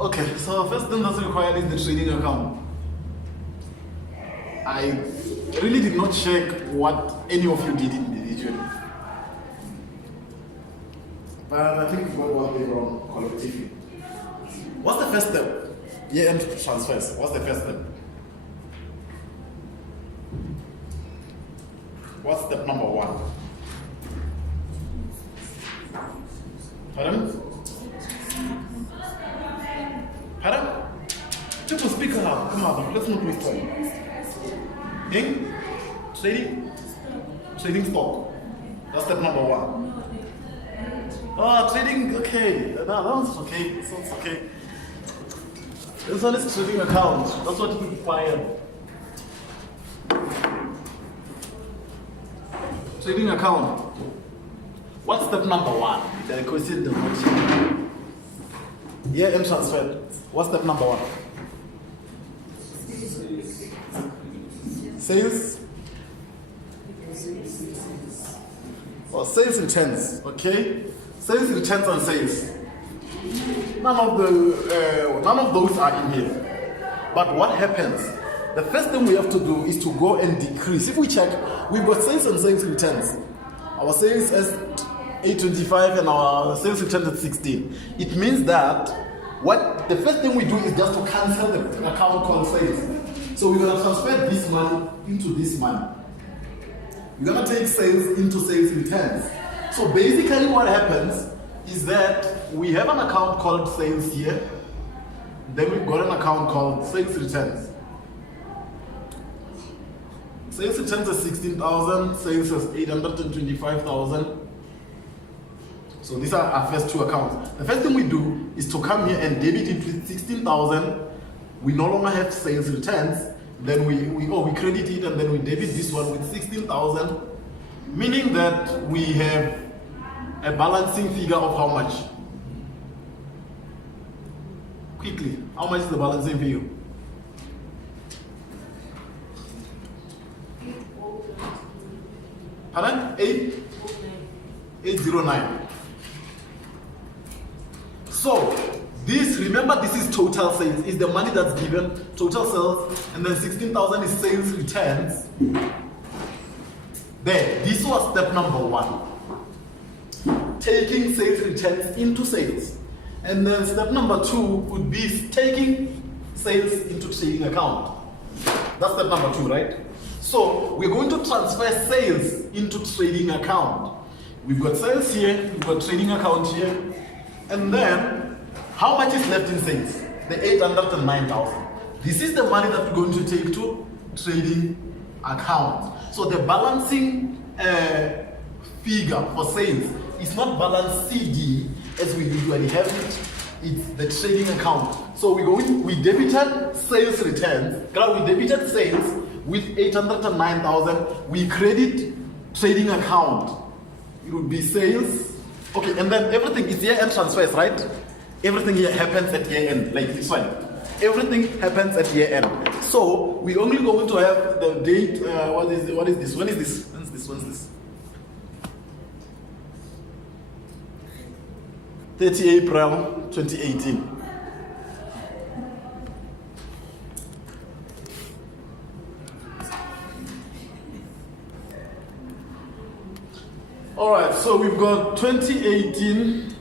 Okay, so first thing that's required is the trading account. I really did not check what any of you did individually. But I think we got one thing wrong collectively. What's the first step? Year-end transfers. What's the first step? What's step number one? Pardon? Pardon? People speak out. Come on, let's not waste time. Trading? Trading stock. That's step number one. Trading, okay. That one's okay. This one's okay. This one is trading account. That's what we require. Trading account. What's step number one? The question does not change. Year-end transfer. What's step number one? Sales? Or sales returns, okay? Sales returns on sales. None of those are in here. But what happens? The first thing we have to do is to go and decrease. If we check, we've got sales and sales returns. Our sales is 825 and our sales returns at 16. It means that the first thing we do is just to cancel the account called sales. So we're going to transfer this money into this money. We're going to take sales into sales returns. So basically what happens is that we have an account called sales here. Then we've got an account called sales returns. Sales returns are 16,000, sales is 825,000. So these are our first two accounts. The first thing we do is to come here and debit it with 16,000. We no longer have sales returns. Then we credit it and then we debit this one with 16,000, meaning that we have a balancing figure of how much? Quickly, how much is the balancing figure? Pardon? 809. So remember this is total sales, is the money that's given, total sales, and then 16,000 is sales returns. There, this was step number one. Taking sales returns into sales. And then step number two would be taking sales into trading account. That's step number two, right? So we're going to transfer sales into trading account. We've got sales here, we've got trading account here, and then how much is left in sales? The 809,000. This is the money that we're going to take to trading account. So the balancing figure for sales is not balance CD as we usually have it. It's the trading account. So we debited sales returns. We debited sales with 809,000. We credit trading account. It would be sales. Okay, and then everything is year-end transfers, right? Everything here happens at year-end, like this one. Everything happens at year-end. So we're only going to have the date. What is this? When is this? When's this? 30 April 2018. All right, so we've got 2018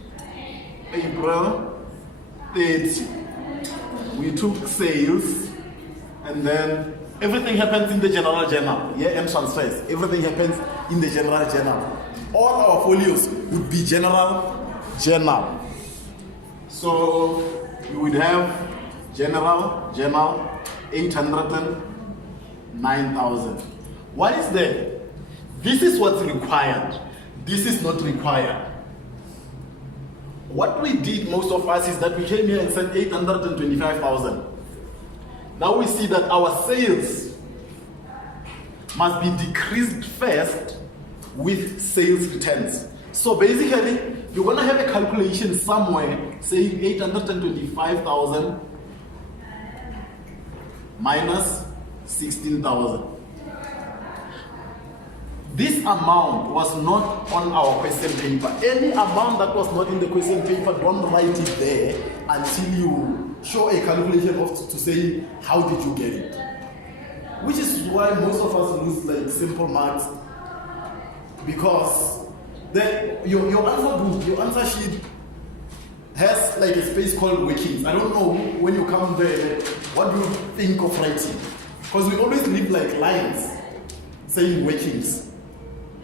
April 30. We took sales, and then everything happens in the general journal. Year-end transfers. Everything happens in the general journal. All our folios would be general journal. So we would have general 809,000. What is there? This is what's required. This is not required. What we did, most of us, is that we came here and sent 825,000. Now we see that our sales must be decreased first with sales returns. So basically, you're going to have a calculation somewhere saying 825,000 minus 16,000. This amount was not on our question paper. Any amount that was not in the question paper, don't write it there until you show a calculation to say how did you get it. Which is why most of us lose like simple maths, because your answer book, your answer sheet has like a space called workings. I don't know when you come there, what do you think of writing? Because we always leave like lines saying workings.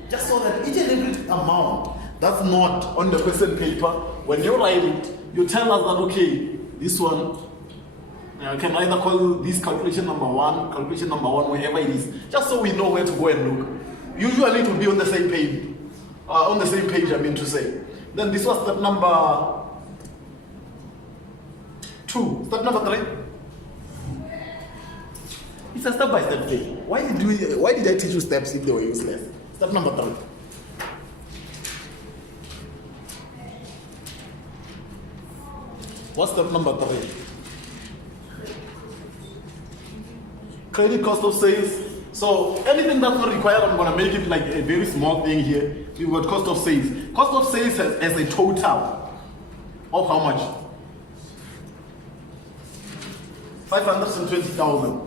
Just so that each and every amount that's not on the question paper, when you write it, you tell us that, okay, this one, I can either call this calculation number one, wherever it is, just so we know where to go and look. Usually it will be on the same page, I mean to say. Then this was step number 2. Step number 3. It's a step-by-step thing. Why did I teach you steps if they were useless? Step number 3. What's step number 3? Credit cost of sales. So anything that's not required, I'm going to make it like a very small thing here. We've got cost of sales. Cost of sales has a total of how much? 520,000.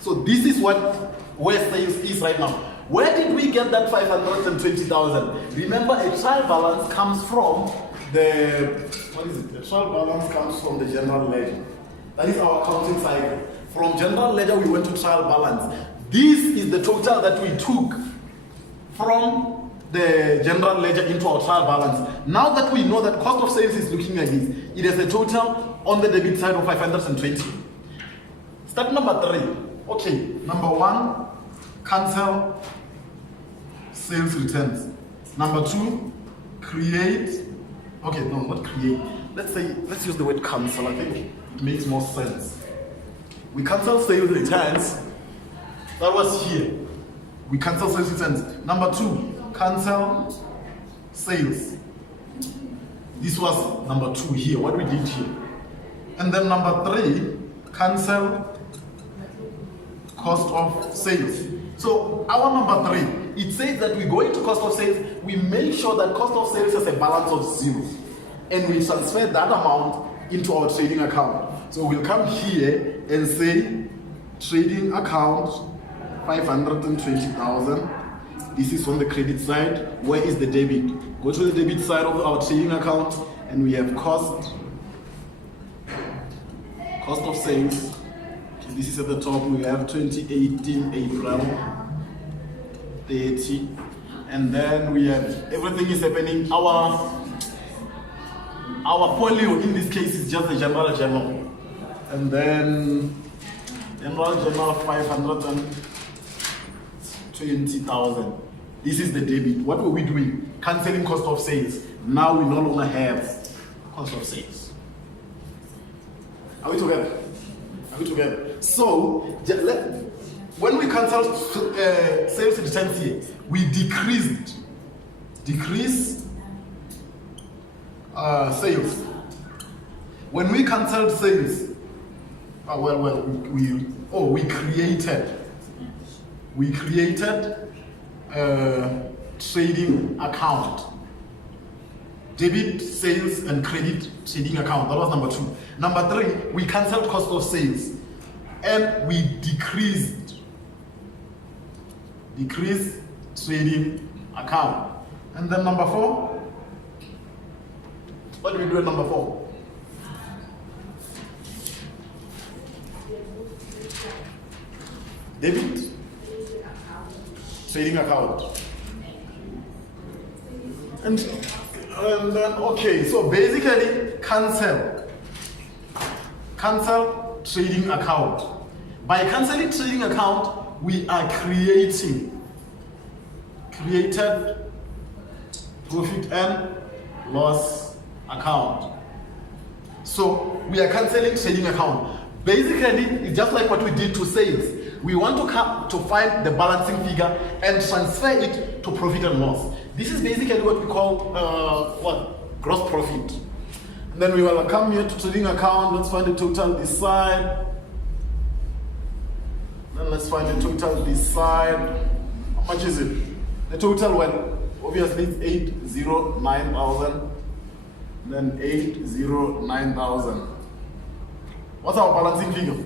So this is where sales is right now. Where did we get that 520,000? Remember, a trial balance comes from the trial balance comes from the general ledger. That is our accounting cycle. From general ledger, we went to trial balance. This is the total that we took from the general ledger into our trial balance. Now that we know that cost of sales is looking like this, it has a total on the debit side of 520. Step number 3. Okay, number 1, cancel sales returns. Number 2, create. Okay, no, not create. Let's use the word cancel. I think it makes more sense. We cancel sales returns. That was here. We cancel sales returns. Number 2, cancel sales. This was number 2 here, what we did here. And then number 3, cancel cost of sales. So our number 3, it says that we go into cost of sales, we make sure that cost of sales has a balance of 0. And we transfer that amount into our trading account. So we'll come here and say trading account 520,000. This is on the credit side. Where is the debit? Go to the debit side of our trading account and we have cost of sales. This is at the top. We have 2018 April 30, and then we have everything is happening. Our polio in this case is just the general, and then general 520,000. This is the debit. What were we doing? Cancelling cost of sales. Now we no longer have cost of sales. Are we together? So, when we cancel sales returns here, we decrease sales. When we canceled sales, we created trading account. Debit, sales, and credit trading account. That was number 2. Number 3, we canceled cost of sales and we decreased trading account. And then number 4, what do we do at number 4? Debit, trading account. And then, okay, so basically cancel trading account. By canceling trading account, we are created profit and loss account. So we are canceling trading account. Basically, it's just like what we did to sales. We want to find the balancing figure and transfer it to profit and loss. This is basically what we call gross profit. And then we will come here to trading account. Let's find the total this side. Then let's find the total this side. How much is it? The total, well, obviously it's 809,000. Then 809,000. What's our balancing figure?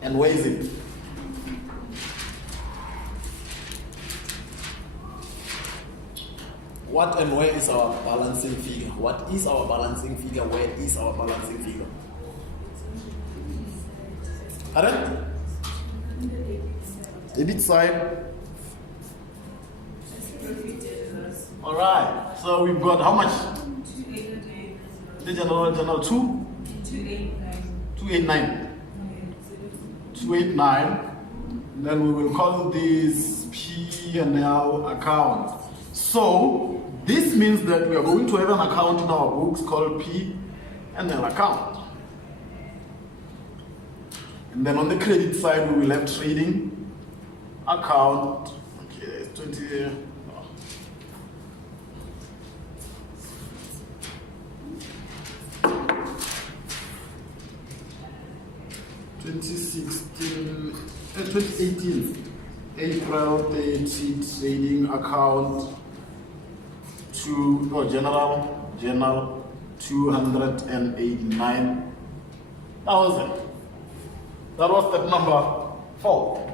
And where is it? What and where is our balancing figure? What is our balancing figure? Where is our balancing figure? Pardon? Debit side. Alright, so we've got how much? The general 289. 289. Then we will call this P&L account. So this means that we are going to have an account in our books called P&L account. And then on the credit side, we will have trading account. Okay, 20. 2018, April 30 trading account general 289,000. That was step number 4.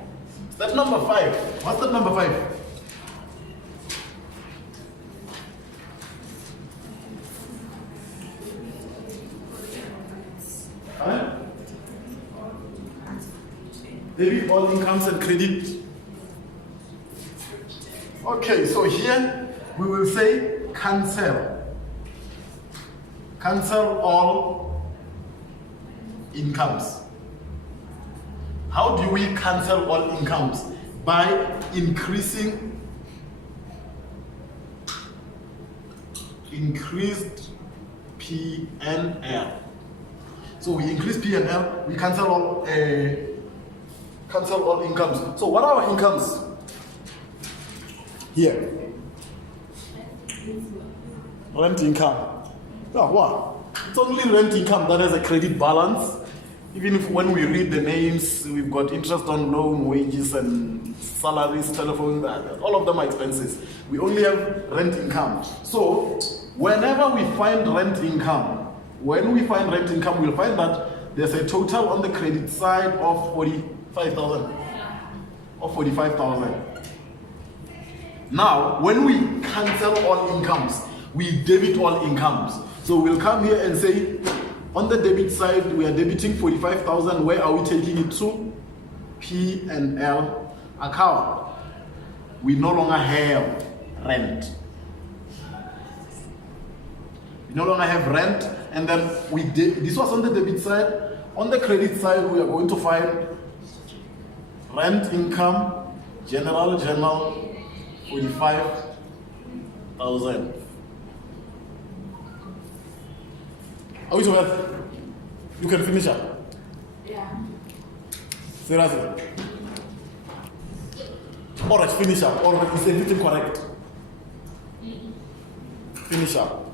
Step number 5. What's step number 5? Debit all incomes and credit. Okay, so here we will say cancel. Cancel all incomes. How do we cancel all incomes? By increased P&L. So we increase P&L, we cancel all incomes. So what are our incomes? Here. Rent income. Oh, wow. It's only rent income that has a credit balance. Even if when we read the names, we've got interest on loan, wages, and salaries, telephone, all of them are expenses. We only have rent income. So whenever we find rent income, we'll find that there's a total on the credit side of 45,000. Now, when we cancel all incomes, we debit all incomes. So we'll come here and say, on the debit side, we are debiting 45,000. Where are we taking it to? P&L account. We no longer have rent. We no longer have rent, and then this was on the debit side. On the credit side, we are going to find rent income, general, 45,000. Are we together? You can finish up. Yeah. Seriously. Alright, finish up. Or is everything correct? Finish up.